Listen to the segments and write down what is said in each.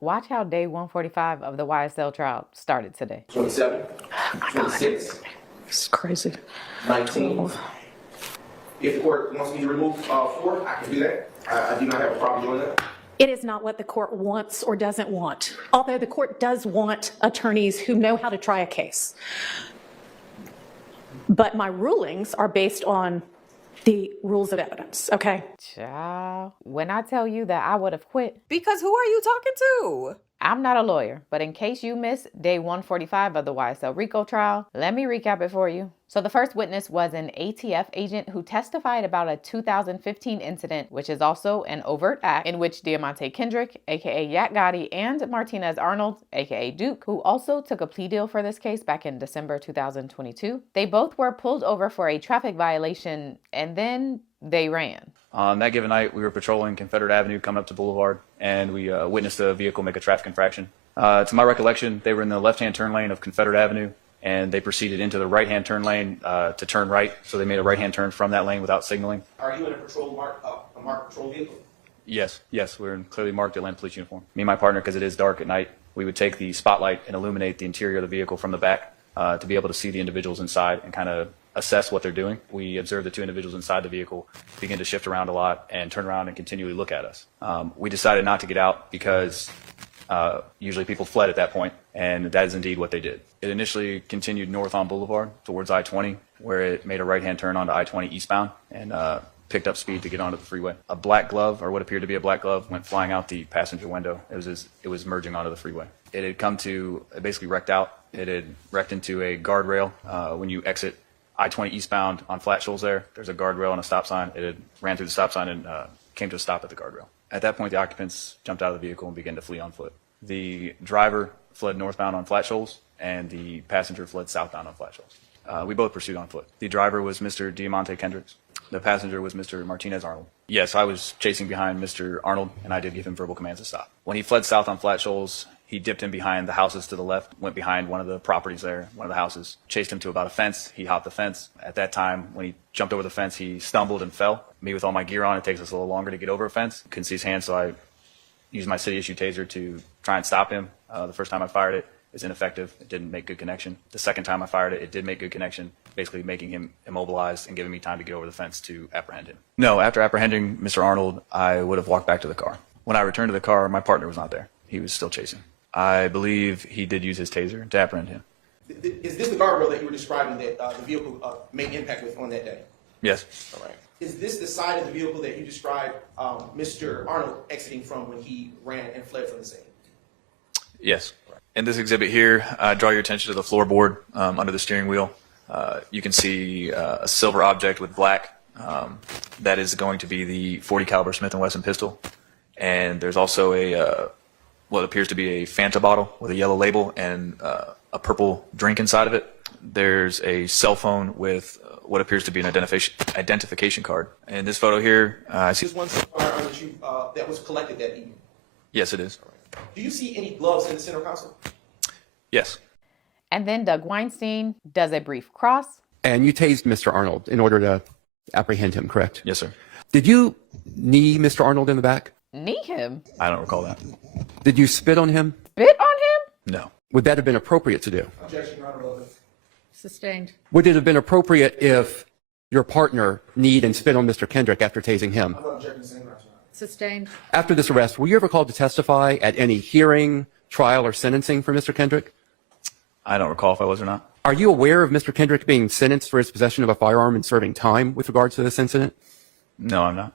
Watch how day 145 of the YSL trial started today. 27, 26, It's crazy. 19. If the court wants me to remove 4, I can do that. I do not have a problem doing that. It is not what the court wants or doesn't want, although the court does want attorneys who know how to try a case. But my rulings are based on the rules of evidence, okay? Child, when I tell you that I would have quit, Because who are you talking to? I'm not a lawyer, but in case you missed day 145 of the YSL RICO trial, let me recap it for you. So the first witness was an ATF agent who testified about a 2015 incident, which is also an overt act, in which Diamante Kendrick, aka Yak Gotti, and Martinez Arnold, aka Duke, who also took a plea deal for this case back in December 2022, they both were pulled over for a traffic violation and then they ran. On that given night, we were patrolling Confederate Avenue coming up to Boulevard, and we witnessed a vehicle make a traffic infraction. To my recollection, they were in the left-hand turn lane of Confederate Avenue, and they proceeded into the right-hand turn lane to turn right, so they made a right-hand turn from that lane without signaling. Are you in a marked patrol vehicle? Yes, we're in clearly marked Atlanta police uniform. Me and my partner, because it is dark at night, we would take the spotlight and illuminate the interior of the vehicle from the back to be able to see the individuals inside and kind of assess what they're doing. We observed the two individuals inside the vehicle begin to shift around a lot and turn around and continually look at us. We decided not to get out because usually people fled at that point, and that is indeed what they did. It initially continued north on Boulevard towards I-20, where it made a right-hand turn onto I-20 eastbound and picked up speed to get onto the freeway. A black glove, or what appeared to be a black glove, went flying out the passenger window. It was merging onto the freeway. It had come to, it basically wrecked out. It had wrecked into a guardrail. When you exit I-20 eastbound on Flat Shoals there's a guardrail and a stop sign. It had ran through the stop sign and came to a stop at the guardrail. At that point, the occupants jumped out of the vehicle and began to flee on foot. The driver fled northbound on Flat Shoals, and the passenger fled southbound on Flat Shoals. We both pursued on foot. The driver was Mr. Diamante Kendricks. The passenger was Mr. Martinez Arnold. Yes, I was chasing behind Mr. Arnold, and I did give him verbal commands to stop. When he fled south on Flat Shoals, he dipped in behind the houses to the left, went behind one of the properties there, one of the houses, chased him to about a fence. He hopped the fence. At that time, when he jumped over the fence, he stumbled and fell. Me with all my gear on, it takes us a little longer to get over a fence. Couldn't see his hands, so I used my city-issue taser to try and stop him. The first time I fired it was ineffective. It didn't make good connection. The second time I fired it, it did make good connection, basically making him immobilized and giving me time to get over the fence to apprehend him. No, after apprehending Mr. Arnold, I would have walked back to the car. When I returned to the car, my partner was not there. He was still chasing. I believe he did use his taser to apprehend him. Is this the guardrail that you were describing that the vehicle made impact with on that day? Yes. All right. Is this the side of the vehicle that you described Mr. Arnold exiting from when he ran and fled from the scene? Yes. In this exhibit here, I draw your attention to the floorboard under the steering wheel. You can see a silver object with black. That is going to be the .40 caliber Smith & Wesson pistol. And there's also what appears to be a Fanta bottle with a yellow label and a purple drink inside of it. There's a cell phone with what appears to be an identification card. In this photo here, I see... This one firearm that was collected that evening? Yes, it is. Do you see any gloves in the center console? Yes. And then Doug Weinstein does a brief cross. And you tased Mr. Arnold in order to apprehend him, correct? Yes, sir. Did you knee Mr. Arnold in the back? Knee him? I don't recall that. Did you spit on him? Spit on him? No. Would that have been appropriate to do? Objection, Your Honor. Sustained. Would it have been appropriate if your partner kneed and spit on Mr. Kendrick after tasing him? I'm not objecting to the same grounds, Your Honor. Sustained. After this arrest, were you ever called to testify at any hearing, trial, or sentencing for Mr. Kendrick? I don't recall if I was or not. Are you aware of Mr. Kendrick being sentenced for his possession of a firearm and serving time with regards to this incident? No, I'm not.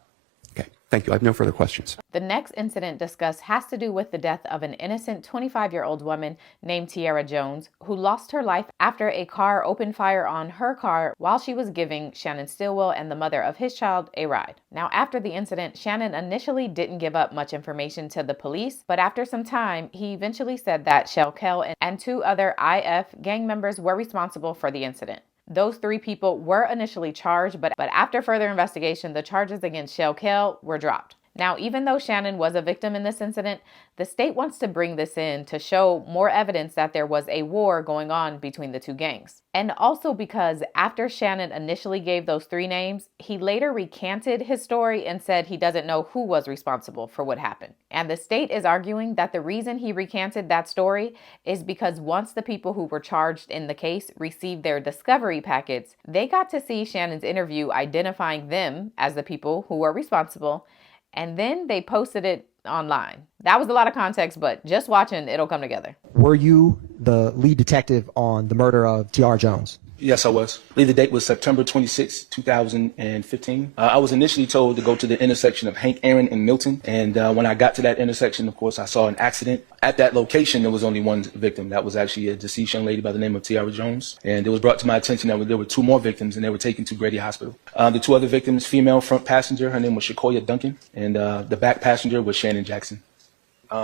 Okay, thank you. I have no further questions. The next incident discussed has to do with the death of an innocent 25-year-old woman named Tiara Jones, who lost her life after a car opened fire on her car while she was giving Shannon Stillwell and the mother of his child a ride. Now, after the incident, Shannon initially didn't give up much information to the police, but after some time, he eventually said that Shell Kell and 2 other IF gang members were responsible for the incident. Those 3 people were initially charged, but after further investigation, the charges against Shell Kell were dropped. Now, even though Shannon was a victim in this incident, the state wants to bring this in to show more evidence that there was a war going on between the two gangs. And also because after Shannon initially gave those 3 names, he later recanted his story and said he doesn't know who was responsible for what happened. And the state is arguing that the reason he recanted that story is because once the people who were charged in the case received their discovery packets, they got to see Shannon's interview identifying them as the people who were responsible, and then they posted it online. That was a lot of context, but just watching, it'll come together. Were you the lead detective on the murder of Tiara Jones? Yes, I was. I believe the date was September 26, 2015. I was initially told to go to the intersection of Hank Aaron and Milton. And when I got to that intersection, of course, I saw an accident. At that location, there was only one victim. That was actually a deceased young lady by the name of Tiara Jones. And it was brought to my attention that there were 2 more victims, and they were taken to Grady Hospital. The 2 other victims, female front passenger, her name was Shakoya Duncan, and the back passenger was Shannon Jackson.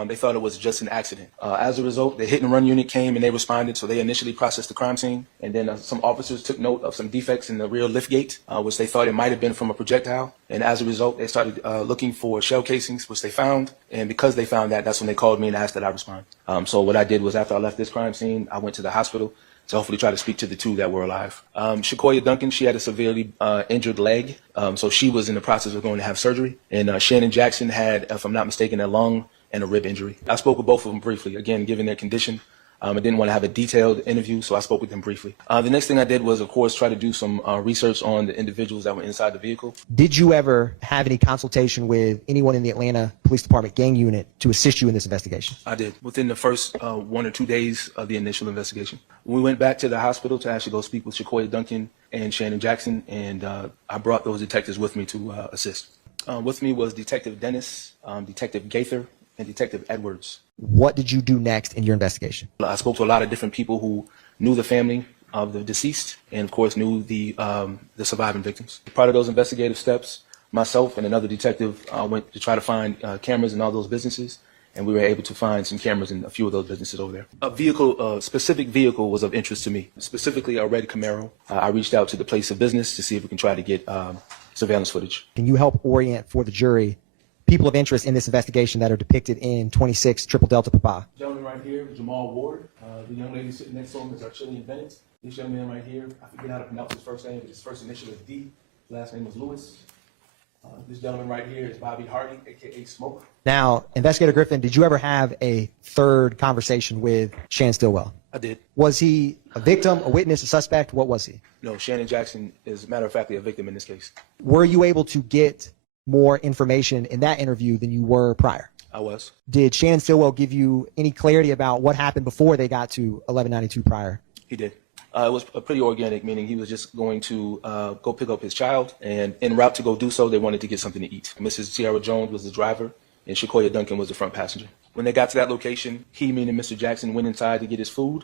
They thought it was just an accident. As a result, the hit and run unit came and they responded. So they initially processed the crime scene. And then some officers took note of some defects in the rear lift gate, which they thought it might have been from a projectile. And as a result, they started looking for shell casings, which they found. And because they found that, that's when they called me and asked that I respond. So what I did was after I left this crime scene, I went to the hospital to hopefully try to speak to the 2 that were alive. Shakoya Duncan, she had a severely injured leg. So she was in the process of going to have surgery. And Shannon Jackson had, if I'm not mistaken, a lung and a rib injury. I spoke with both of them briefly, again, given their condition. I didn't want to have a detailed interview, so I spoke with them briefly. The next thing I did was, of course, try to do some research on the individuals that were inside the vehicle. Did you ever have any consultation with anyone in the Atlanta Police Department gang unit to assist you in this investigation? I did, within the first 1 or 2 days of the initial investigation. We went back to the hospital to actually go speak with Shakoya Duncan and Shannon Jackson, and I brought those detectives with me to assist. With me was Detective Dennis, Detective Gaither, and Detective Edwards. What did you do next in your investigation? I spoke to a lot of different people who knew the family of the deceased and, of course, knew the surviving victims. Part of those investigative steps, myself and another detective went to try to find cameras in all those businesses, and we were able to find some cameras in a few of those businesses over there. A specific vehicle was of interest to me, specifically a red Camaro. I reached out to the place of business to see if we can try to get surveillance footage. Can you help orient for the jury people of interest in this investigation that are depicted in 26 Triple Delta Papa? Gentleman right here, Jamal Ward. The young lady sitting next to him is Archillian Bennett. This young man right here, I forget how to pronounce his first name, but his first initial is D. His last name was Lewis. This gentleman right here is Bobby Hardy, a.k.a. Smoke. Now, Investigator Griffin, did you ever have a third conversation with Shannon Stillwell? I did. Was he a victim, a witness, a suspect? What was he? No, Shannon Jackson is, matter of fact, a victim in this case. Were you able to get more information in that interview than you were prior? I was. Did Shannon Stillwell give you any clarity about what happened before they got to 1192 prior? He did. It was pretty organic, meaning he was just going to go pick up his child, and en route to go do so, they wanted to get something to eat. Mrs. Tiara Jones was the driver, and Shakoya Duncan was the front passenger. When they got to that location, he, meaning Mr. Jackson, went inside to get his food.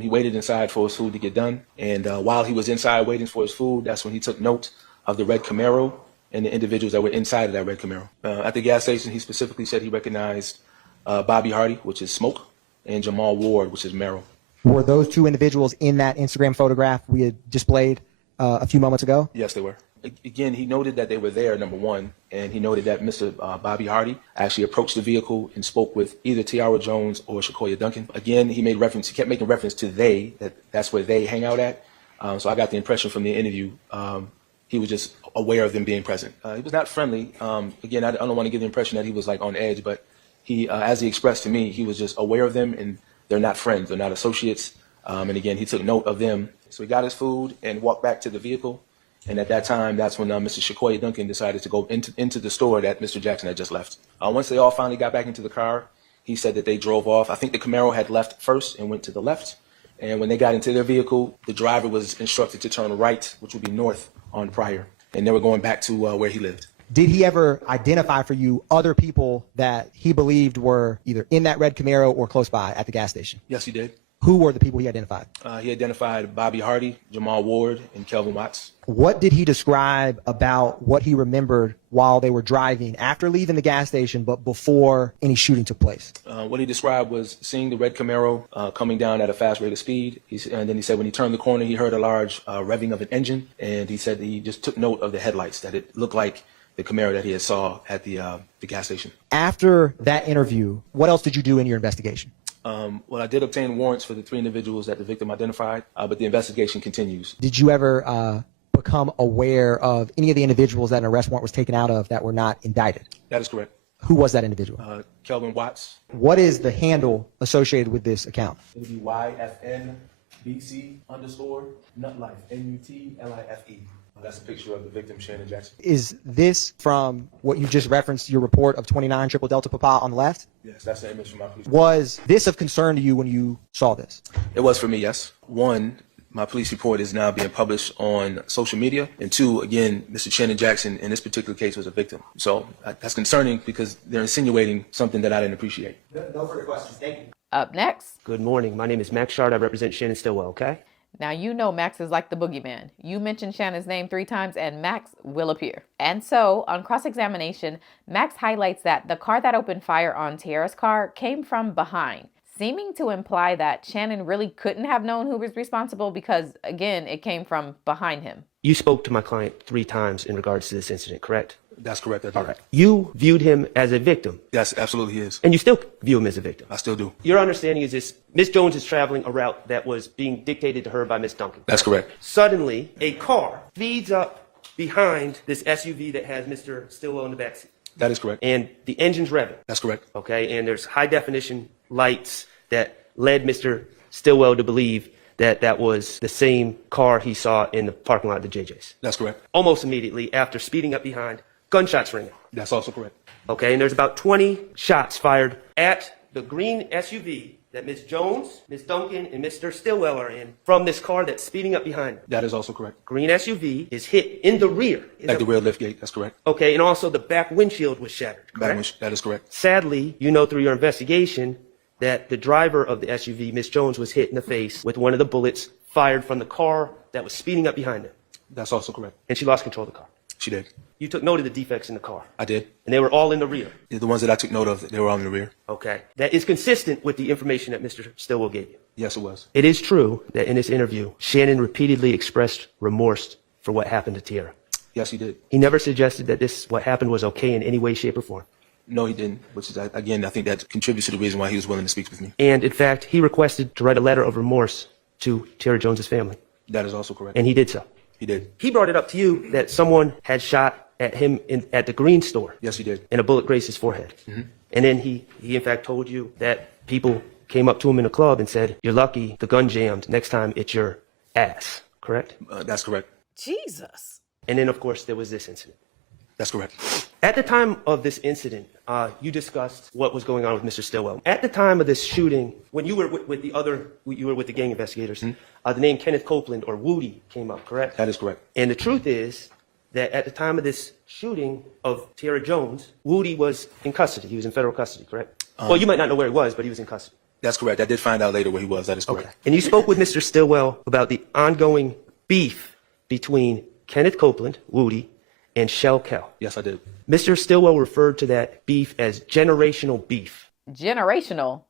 He waited inside for his food to get done, and while he was inside waiting for his food, that's when he took note of the red Camaro and the individuals that were inside of that red Camaro. At the gas station, he specifically said he recognized Bobby Hardy, which is Smoke, and Jamal Ward, which is Merrill. Were those 2 individuals in that Instagram photograph we had displayed a few moments ago? Yes, they were. Again, he noted that they were there, number one, and he noted that Mr. Bobby Hardy actually approached the vehicle and spoke with either Tiara Jones or Shakoya Duncan. Again, he kept making reference to that's where they hang out at. So I got the impression from the interview, he was just aware of them being present. He was not friendly. Again, I don't want to give the impression that he was like on edge, but he, as he expressed to me, he was just aware of them, and they're not friends, they're not associates. And again, he took note of them. So he got his food and walked back to the vehicle. And at that time, that's when Mr. Shakoya Duncan decided to go into the store that Mr. Jackson had just left. Once they all finally got back into the car, he said that they drove off. I think the Camaro had left first and went to the left. And when they got into their vehicle, the driver was instructed to turn right, which would be north on Pryor. And they were going back to where he lived. Did he ever identify for you other people that he believed were either in that red Camaro or close by at the gas station? Yes, he did. Who were the people he identified? He identified Bobby Hardy, Jamal Ward, and Kelvin Watts. What did he describe about what he remembered while they were driving after leaving the gas station but before any shooting took place? What he described was seeing the red Camaro coming down at a fast rate of speed. And then he said when he turned the corner, he heard a large revving of an engine. And he said he just took note of the headlights, that it looked like the Camaro that he had saw at the gas station. After that interview, what else did you do in your investigation? Well, I did obtain warrants for the 3 individuals that the victim identified, but the investigation continues. Did you ever become aware of any of the individuals that an arrest warrant was taken out of that were not indicted? That is correct. Who was that individual? Kelvin Watts. What is the handle associated with this account? It would be YFNBC_Nutlife, NUTLIFE. That's a picture of the victim, Shannon Jackson. Is this from what you just referenced, your report of 29 Triple Delta Papa on the left? Yes, that's the image from my police. Was this of concern to you when you saw this? It was for me, yes. 1, my police report is now being published on social media. And 2, again, Mr. Shannon Jackson in this particular case was a victim. So that's concerning because they're insinuating something that I didn't appreciate. No further questions. Thank you. Up next. Good morning. My name is Max Shard. I represent Shannon Stillwell, okay? Now, you know Max is like the boogeyman. You mention Shannon's name 3 times and Max will appear. And so, on cross-examination, Max highlights that the car that opened fire on Tiara's car came from behind, seeming to imply that Shannon really couldn't have known who was responsible because, again, it came from behind him. You spoke to my client 3 times in regards to this incident, correct? That's correct. I did. All right. You viewed him as a victim. Yes, absolutely he is. And you still view him as a victim. I still do. Your understanding is this: Ms. Jones is traveling a route that was being dictated to her by Ms. Duncan. That's correct. Suddenly, a car speeds up behind this SUV that has Mr. Stillwell in the backseat. That is correct. And the engine's revving. That's correct. Okay, and there's high definition lights that led Mr. Stillwell to believe that that was the same car he saw in the parking lot of the JJ's. That's correct. Almost immediately after speeding up behind, gunshots ring out. That's also correct. Okay, and there's about 20 shots fired at the green SUV that Ms. Jones, Ms. Duncan, and Mr. Stillwell are in from this car that's speeding up behind them. That is also correct. Green SUV is hit in the rear. At the rear lift gate, that's correct. Okay, and also the back windshield was shattered, correct? That is correct. Sadly, you know through your investigation that the driver of the SUV, Ms. Jones, was hit in the face with one of the bullets fired from the car that was speeding up behind her. That's also correct. And she lost control of the car. She did. You took note of the defects in the car. I did. And they were all in the rear. The ones that I took note of, they were all in the rear. Okay. That is consistent with the information that Mr. Stillwell gave you. Yes, it was. It is true that in this interview, Shannon repeatedly expressed remorse for what happened to Tiara. Yes, he did. He never suggested that what happened was okay in any way, shape, or form. No, he didn't, which is, again, I think that contributes to the reason why he was willing to speak with me. And in fact, he requested to write a letter of remorse to Tiara Jones's family. That is also correct. And he did so. He did. He brought it up to you that someone had shot at him at the green store. Yes, he did. And a bullet grazed his forehead. Mm-hmm. And then he in fact told you that people came up to him in a club and said, "You're lucky the gun jammed. Next time it's your ass." Correct? That's correct. Jesus. And then, of course, there was this incident. That's correct. At the time of this incident, you discussed what was going on with Mr. Stillwell. At the time of this shooting, when you were with the gang investigators, the name Kenneth Copeland or Woody came up, correct? That is correct. And the truth is that at the time of this shooting of Tiara Jones, Woody was in custody. He was in federal custody, correct? Well, you might not know where he was, but he was in custody. That's correct. I did find out later where he was. That is correct. Okay. And you spoke with Mr. Stillwell about the ongoing beef between Kenneth Copeland, Woody, and Shell Kell. Yes, I did. Mr. Stillwell referred to that beef as generational beef. Generational?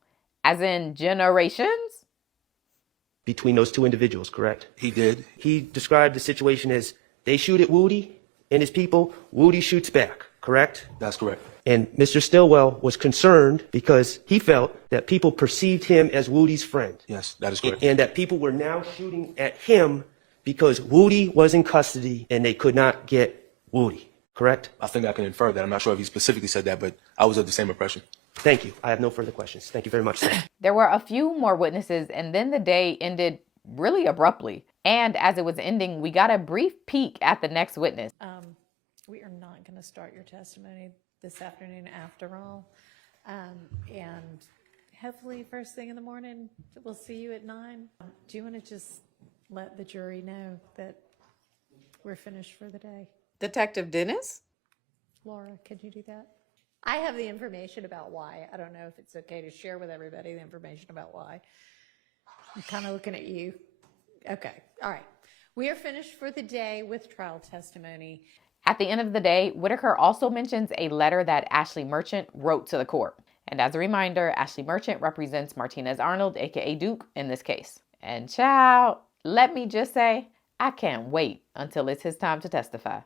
As in generations? Between those 2 individuals, correct? He did. He described the situation as they shoot at Woody and his people, Woody shoots back, correct? That's correct. And Mr. Stillwell was concerned because he felt that people perceived him as Woody's friend. Yes, that is correct. And that people were now shooting at him because Woody was in custody and they could not get Woody, correct? I think I can infer that. I'm not sure if he specifically said that, but I was of the same impression. Thank you. I have no further questions. Thank you very much, sir. There were a few more witnesses, and then the day ended really abruptly. And as it was ending, we got a brief peek at the next witness. We are not going to start your testimony this afternoon after all. And hopefully first thing in the morning, we'll see you at 9. Do you want to just let the jury know that we're finished for the day? Detective Dennis? Laura, could you do that? I have the information about why. I don't know if it's okay to share with everybody the information about why. I'm kind of looking at you. Okay. All right. We are finished for the day with trial testimony. At the end of the day, Whitaker also mentions a letter that Ashley Merchant wrote to the court. And as a reminder, Ashley Merchant represents Martinez Arnold, aka Duke, in this case. And child, let me just say, I can't wait until it's his time to testify.